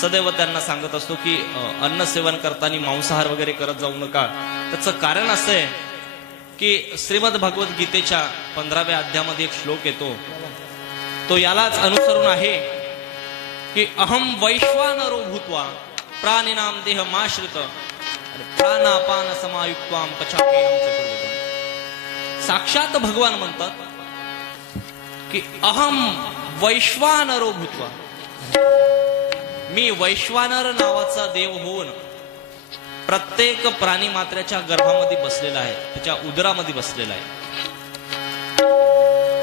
सदैव त्यांना सांगत असतो की अन्न सेवन करताना मांसाहार वगैरे करत जाऊ नका. त्याचं कारण असं आहे की श्रीमद भगवत गीतेच्या पंधराव्या अध्यामध्ये एक श्लोक येतो. तो यालाच अनुसरून आहे की अहम वैश्वानरो भूत्वा प्राणिनाम देह माश्रित प्राणापान समायुक्वाम पचापेयम साक्षात भगवान म्हणतात की अहम वैश्वानरो भूत्वा. मी वैश्वानर नावाचा देव होऊन प्रत्येक प्राणी मात्र्याच्या गर्भामध्ये बसलेला आहे. त्याच्या उदरामध्ये बसलेला आहे.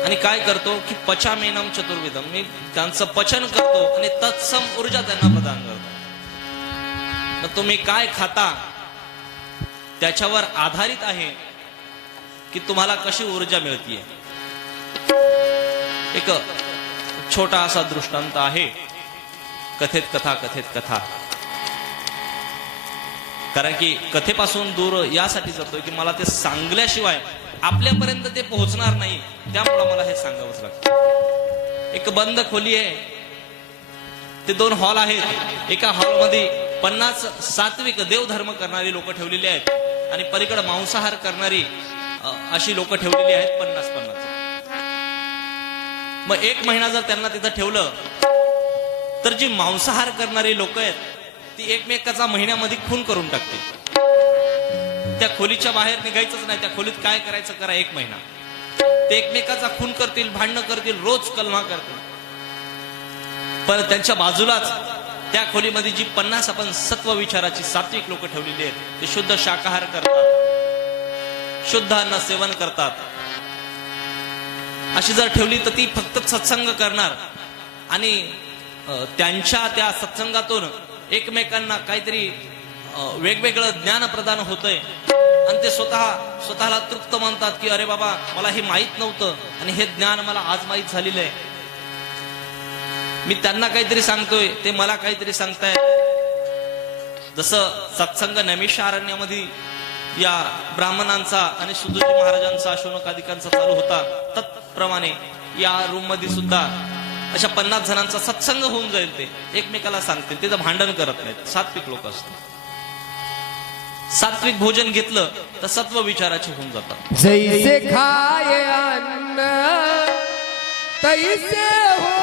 आणि काय करतो की पचामेनम चतुर्विधम. मी त्यांचं पचन करतो आणि तत्सम ऊर्जा त्यांना प्रदान करतो. मग तुम्ही काय खाता त्याच्यावर आधारित आहे की तुम्हाला कशी ऊर्जा मिळतीये. एक छोटा असा दृष्टांत आहे. कथेत कथा कथेत कथा. कारण की कथेपासून दूर यासाठी जातोय की मला ते सांगल्याशिवाय आपल्यापर्यंत ते पोहोचणार नाही त्यामुळे मला हे सांगावंच लागतं. एक बंद खोली आहे. ते दोन हॉल आहेत. एका हॉलमध्ये पन्नास सात्विक देवधर्म करणारी लोक ठेवलेली आहेत आणि पलीकडे मांसाहार करणारी अशी लोक ठेवलेली आहेत पन्नास पन्नास. मग एक महिना जर त्यांना तिथं ठेवलं तर जी मांसाहार करणारी लोक आहेत ती एकमेकाचा महिन्यामध्ये खून करून टाकते त्या खोलीच्या बाहेर निघायचंच नाही त्या खोलीत काय करायचं करा एक महिना. ते एकमेकाचा खून करतील भांडणं करतील रोज कलमा करतील. पण त्यांच्या बाजूलाच त्या खोलीमध्ये जी पन्नास आपण सत्व विचाराची सात्विक लोक ठेवलेली आहेत ते शुद्ध शाकाहार करतात. शुद्ध अन्न सेवन करतात. अशी जर ठेवली तर ती फक्त सत्संग करणार. आणि त्यांच्या त्या सत्संगातून एकमेकांना काहीतरी वेगवेगळं ज्ञान प्रदान होतंय. आणि ते स्वतः स्वतःला तृप्त मानतात की अरे बाबा मला हे माहीत नव्हतं आणि हे ज्ञान मला आज माहीत झालेलं आहे मी त्यांना काहीतरी सांगतोय ते मला काहीतरी सांगताय जसं सत्संग नैमिषारण्यामध्ये या ब्राह्मणांचा आणि सुधोजी महाराजांचा शोनकादिकांचा चालू होता तत्प्रमाणे या रूममध्ये सुद्धा अशा पन्नास जणांचा सत्संग होऊन जाईल ते. एकमेकाला सांगतील. तिथं भांडण करत नाहीत. सात्विक लोक असतात. सात्विक भोजन घेतलं तर सत्व विचाराचे होऊन जातात. जैसे खाय अन्न तैसे हो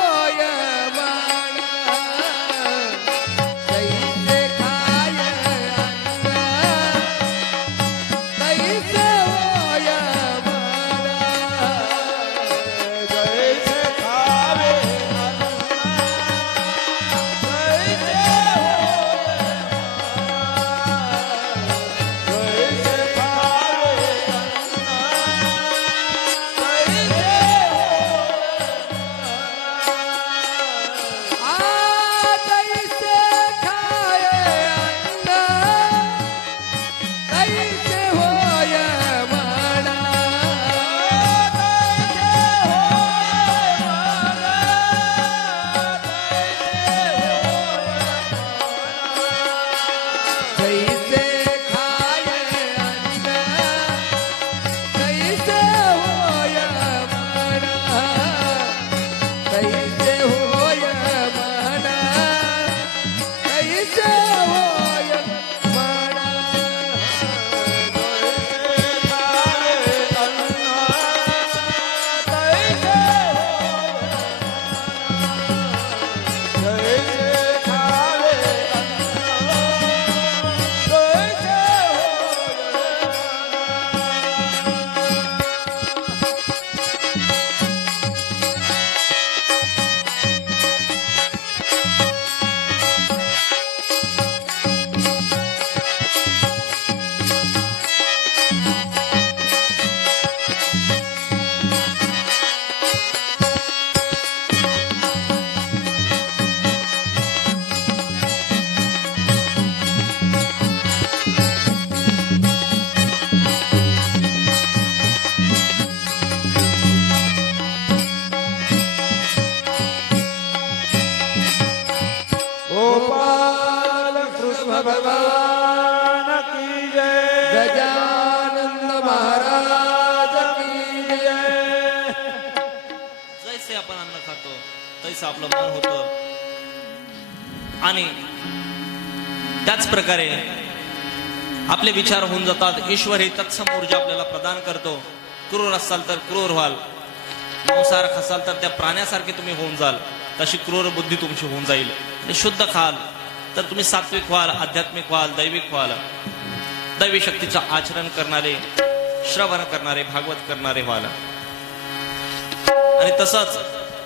गोपाल कृष्ण भगवान की जय गजानंद महाराज की जय जैसे आपण अन्न खातो तैसे आपलं मन होतं. आणि त्याच प्रकारे आपले विचार होऊन जातात. ईश्वर ही तत्सम ऊर्जा आपल्याला प्रदान करतो. क्रूर असाल तर क्रूर व्हाल. मांसाहार खसाल तर त्या प्राण्यासारखे तुम्ही होऊन जाल. तशी क्रूर बुद्धी तुमची होऊन जाईल. आणि शुद्ध खाल. तर तुम्ही सात्विक व्हाल आध्यात्मिक व्हाल दैविक व्हाल. दैवी शक्तीचं आचरण करणारे श्रवण करणारे भागवत करणारे व्हाल. आणि तसंच